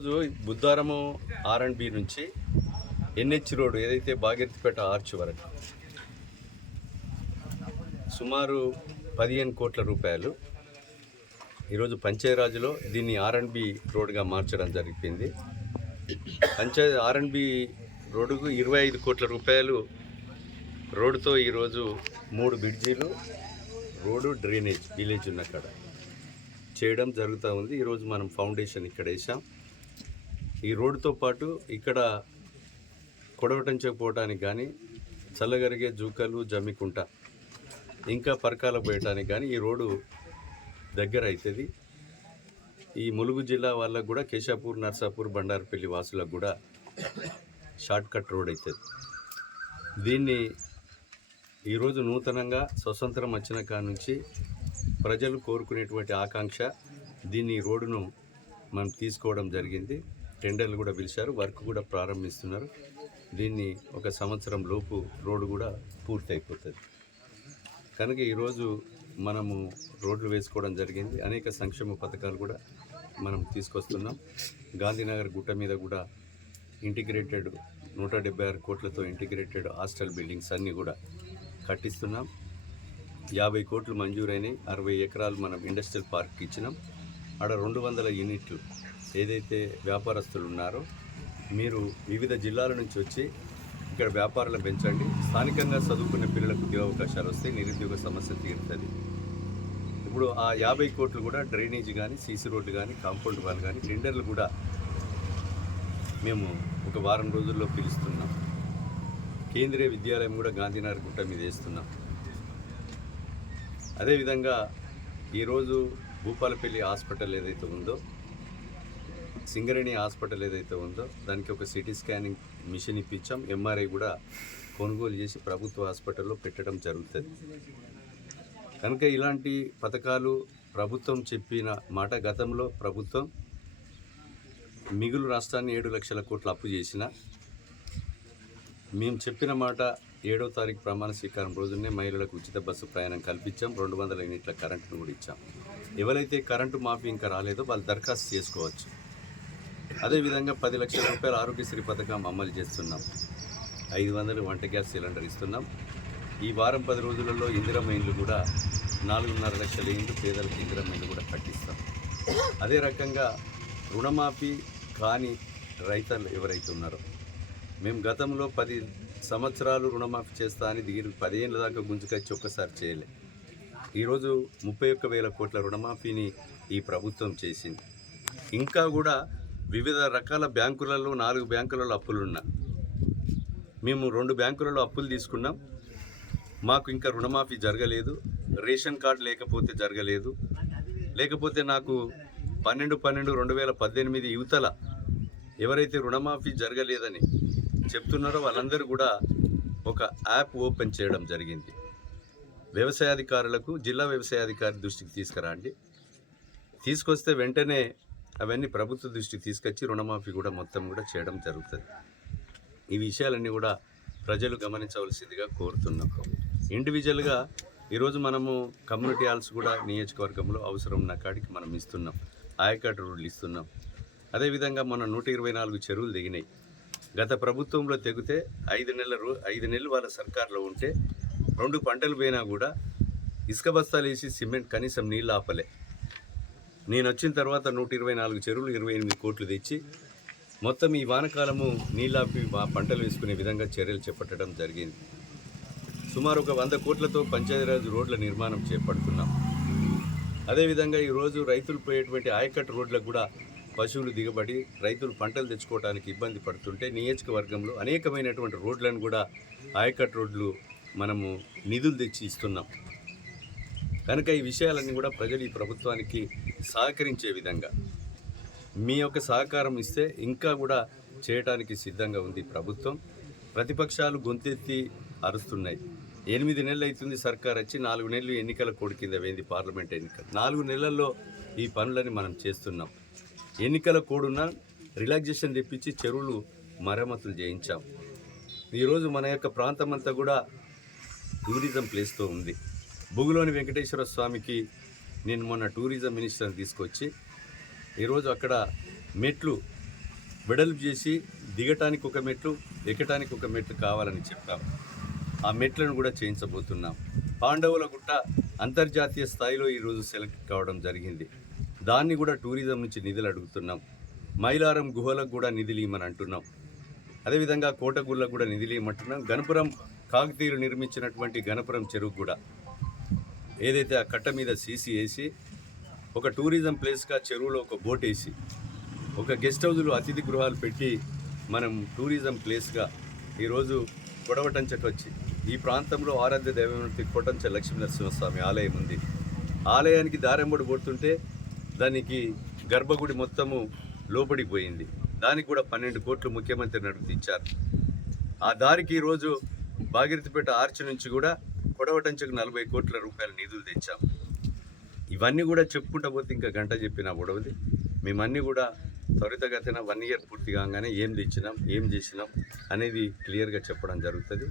రోజు బుద్ధారము R and B నుంచి ఎన్హెచ్ రోడ్ ఏదైతే బాగెత్తిపేట ఆర్చ్ వరకు సుమారు పదిహేను కోట్ల రూపాయలు ఈరోజు పంచాయరాజులో దీన్ని ఆర్ అండ్ బి రోడ్గా మార్చడం జరిగింది. పంచాయ ఆర్ అండ్ బి రోడ్డుకు ఇరవై ఐదు కోట్ల రూపాయలు రోడ్డుతో ఈరోజు మూడు బ్రిడ్జీలు రోడ్డు డ్రైనేజ్ విలేజ్ ఉన్న కాడ చేయడం జరుగుతూ ఉంది. ఈరోజు మనం ఫౌండేషన్ ఇక్కడ వేసాం ఈ రోడ్డుతో పాటు ఇక్కడ కొడవటంచకపోవటానికి కానీ చల్లగరిగే జూకలు జమ్మికుంట ఇంకా పరకాల పోయటానికి కానీ ఈ రోడ్డు దగ్గర అవుతుంది ఈ ములుగు జిల్లా వాళ్ళకు కూడా కేశాపూర్ నర్సాపూర్ బండారపల్లి వాసులకు కూడా షార్ట్ కట్ రోడ్ అవుతుంది దీన్ని ఈరోజు నూతనంగా స్వతంత్రం వచ్చిన కాడ నుంచి ప్రజలు కోరుకునేటువంటి ఆకాంక్ష దీన్ని రోడ్డును మనం తీసుకోవడం జరిగింది. టెండర్లు కూడా పిలిచారు వర్క్ కూడా ప్రారంభిస్తున్నారు. దీన్ని ఒక సంవత్సరం లోపు రోడ్డు కూడా పూర్తి అయిపోతుంది కనుక ఈరోజు మనము రోడ్లు వేసుకోవడం జరిగింది. అనేక సంక్షేమ పథకాలు కూడా మనం తీసుకొస్తున్నాం. గాంధీనగర్ గుట్ట మీద కూడా ఇంటిగ్రేటెడ్ నూట డెబ్బై ఆరు కోట్లతో ఇంటిగ్రేటెడ్ హాస్టల్ బిల్డింగ్స్ అన్నీ కూడా కట్టిస్తున్నాం. యాభై కోట్లు మంజూరైనాయి. అరవై ఎకరాలు మనం ఇండస్ట్రియల్ పార్క్ ఇచ్చినాం. ఆడ రెండు వందల యూనిట్లు ఏదైతే వ్యాపారస్తులు ఉన్నారో మీరు వివిధ జిల్లాల నుంచి వచ్చి ఇక్కడ వ్యాపారాలు పెంచండి. స్థానికంగా చదువుకునే పిల్లలకు ఉద్యోగ అవకాశాలు వస్తే నిరుద్యోగ సమస్య తీరుతుంది. ఇప్పుడు ఆ యాభై కోట్లు కూడా డ్రైనేజ్ కానీ సీసీ రోడ్లు కానీ కాంపౌండ్ వాళ్ళు కానీ టెండర్లు కూడా మేము ఒక వారం రోజుల్లో పిలుస్తున్నాం. కేంద్రీయ విద్యాలయం కూడా గాంధీనగర్ గుట్ట మీద వేస్తున్నాం. అదేవిధంగా ఈరోజు భూపాలపల్లి హాస్పిటల్ ఏదైతే ఉందో సింగరేణి హాస్పిటల్ ఏదైతే ఉందో దానికి ఒక సిటీ స్కానింగ్ మిషన్ ఇప్పించాం. ఎంఆర్ఐ కూడా కొనుగోలు చేసి ప్రభుత్వ హాస్పిటల్లో పెట్టడం జరుగుతుంది. కనుక ఇలాంటి పథకాలు ప్రభుత్వం చెప్పిన మాట గతంలో ప్రభుత్వం మిగులు రాష్ట్రాన్ని ఏడు లక్షల కోట్లు అప్పు చేసిన మేము చెప్పిన మాట ఏడో తారీఖు ప్రమాణ స్వీకారం రోజునే మహిళలకు ఉచిత బస్సు ప్రయాణం కల్పించాం. రెండు వందల యూనిట్ల కరెంటును కూడా ఇచ్చాం. ఎవరైతే కరెంటు మాఫీ ఇంకా రాలేదో వాళ్ళు దరఖాస్తు చేసుకోవచ్చు. అదేవిధంగా పది లక్షల రూపాయల ఆరోగ్యశ్రీ పథకం అమలు చేస్తున్నాం. ఐదు వందలు వంట గ్యాస్ సిలిండర్ ఇస్తున్నాం. ఈ వారం పది రోజులలో ఇందిరమ్మ ఇండ్లు కూడా నాలుగున్నర లక్షల ఇండ్లు పేదలకు ఇందిరమ్మ ఇండ్లు కూడా కట్టిస్తాం. అదే రకంగా రుణమాఫీ కాని రైతులు ఎవరైతే ఉన్నారో మేము గతంలో పది సంవత్సరాలు రుణమాఫీ చేస్తా అని దిగి పదిహేనుల దాకా గుంజుకొచ్చి ఒక్కసారి చేయలే. ఈరోజు ముప్పై ఒక్క వేల కోట్ల రుణమాఫీని ఈ ప్రభుత్వం చేసింది. ఇంకా కూడా వివిధ రకాల బ్యాంకులలో నాలుగు బ్యాంకులలో అప్పులున్నా మేము రెండు బ్యాంకులలో అప్పులు తీసుకున్నాం. మాకు ఇంకా రుణమాఫీ జరగలేదు. రేషన్ కార్డు లేకపోతే జరగలేదు. లేకపోతే నాకు పన్నెండు పన్నెండు రెండు వేల పద్దెనిమిది యువతల ఎవరైతే రుణమాఫీ జరగలేదని చెప్తున్నారో వాళ్ళందరూ కూడా ఒక యాప్ ఓపెన్ చేయడం జరిగింది. వ్యవసాయాధికారులకు జిల్లా వ్యవసాయాధికారి దృష్టికి తీసుకురండి. తీసుకొస్తే వెంటనే అవన్నీ ప్రభుత్వ దృష్టికి తీసుకొచ్చి రుణమాఫీ కూడా మొత్తం కూడా చేయడం జరుగుతుంది. ఈ విషయాలన్నీ కూడా ప్రజలు గమనించవలసిందిగా కోరుతున్నాం. ఇండివిజువల్గా ఈరోజు మనము కమ్యూనిటీ హాల్స్ కూడా నియోజకవర్గంలో అవసరం ఉన్న కాడికి మనం ఇస్తున్నాం. ఆయకట్ రోడ్లు ఇస్తున్నాం. అదేవిధంగా మన నూట ఇరవై నాలుగు చెరువులు దిగినాయి. గత ప్రభుత్వంలో తెగితే ఐదు నెలల రో ఐదు నెలలు వాళ్ళ సర్కార్లో ఉంటే రెండు పంటలు పోయినా కూడా ఇసుక బస్తాలు వేసి సిమెంట్ కనీసం నీళ్ళు ఆపలే. నేను వచ్చిన తర్వాత నూట ఇరవై నాలుగు చెరువులు ఇరవై ఎనిమిది కోట్లు తెచ్చి మొత్తం ఈ వానకాలము నీళ్ళాపి పంటలు వేసుకునే విధంగా చర్యలు చేపట్టడం జరిగింది. సుమారు ఒక వంద కోట్లతో పంచాయతీరాజ్ రోడ్ల నిర్మాణం చేపడుతున్నాం. అదేవిధంగా ఈరోజు రైతులు పోయేటువంటి ఆయకట్టు రోడ్లకు కూడా పశువులు దిగబడి రైతులు పంటలు తెచ్చుకోవడానికి ఇబ్బంది పడుతుంటే నియోజకవర్గంలో అనేకమైనటువంటి రోడ్లను కూడా ఆయకట్టు రోడ్లు మనము నిధులు తెచ్చి ఇస్తున్నాం. కనుక ఈ విషయాలన్నీ కూడా ప్రజలు ఈ ప్రభుత్వానికి సహకరించే విధంగా మీ యొక్క సహకారం ఇస్తే ఇంకా కూడా చేయటానికి సిద్ధంగా ఉంది ప్రభుత్వం. ప్రతిపక్షాలు గొంతెత్తి అరుస్తున్నాయి. ఎనిమిది నెలలు అవుతుంది సర్కార్ వచ్చి నాలుగు నెలలు ఎన్నికల కోడి కింద వేంది పార్లమెంట్ ఎన్నికలు నాలుగు నెలల్లో ఈ పనులని మనం చేస్తున్నాం. ఎన్నికల కోడున్న రిలాక్సేషన్ తెప్పించి చెరువులు మరమ్మతులు చేయించాం. ఈరోజు మన యొక్క ప్రాంతం అంతా కూడా టూరిజం ప్లేస్తో ఉంది. బుగులోని వెంకటేశ్వర స్వామికి నేను మొన్న టూరిజం మినిస్టర్ని తీసుకొచ్చి ఈరోజు అక్కడ మెట్లు వెడల్పు చేసి దిగటానికి ఒక మెట్లు ఎక్కటానికి ఒక మెట్లు కావాలని చెప్పాం. ఆ మెట్లను కూడా చేయించబోతున్నాం. పాండవుల గుట్ట అంతర్జాతీయ స్థాయిలో ఈరోజు సెలెక్ట్ కావడం జరిగింది. దాన్ని కూడా టూరిజం నుంచి నిధులు అడుగుతున్నాం. మైలారం గుహలకు కూడా నిధులు ఇవ్వమని అంటున్నాం. అదేవిధంగా కోటగుళ్ళకు కూడా నిధులు ఇవ్వమంటున్నాం గణపురం కాకతీయులు నిర్మించినటువంటి గణపురం చెరువు కూడా. ఏదైతే ఆ కట్ట మీద సీసీ వేసి ఒక టూరిజం ప్లేస్గా చెరువులో ఒక బోట్ వేసి ఒక గెస్ట్ హౌస్లో అతిథి గృహాలు పెట్టి మనం టూరిజం ప్లేస్గా ఈరోజు గొడవటంచకు వచ్చి ఈ ప్రాంతంలో ఆరాధ్య దైవమైనటువంటి కొటంచ లక్ష్మీ నరసింహస్వామి ఆలయం ఉంది. ఆలయానికి దారెంబడి కొడుతుంటే దానికి గర్భగుడి మొత్తము లోపడికి పోయింది. దానికి కూడా పన్నెండు కోట్లు ముఖ్యమంత్రి నడుపు ఇచ్చారు ఆ దారికి ఈరోజు భాగీరథపేట ఆర్చి నుంచి కూడా కొడవటంచకు నలభై కోట్ల రూపాయల నిధులు తెచ్చాం. ఇవన్నీ కూడా చెప్పుకుంటా పోతే ఇంకా గంట చెప్పిన గొడవది మేమన్నీ కూడా త్వరితగతిన వన్ ఇయర్ పూర్తి కాగానే ఏం తెచ్చినాం ఏం చేసినాం అనేది క్లియర్గా చెప్పడం జరుగుతుంది.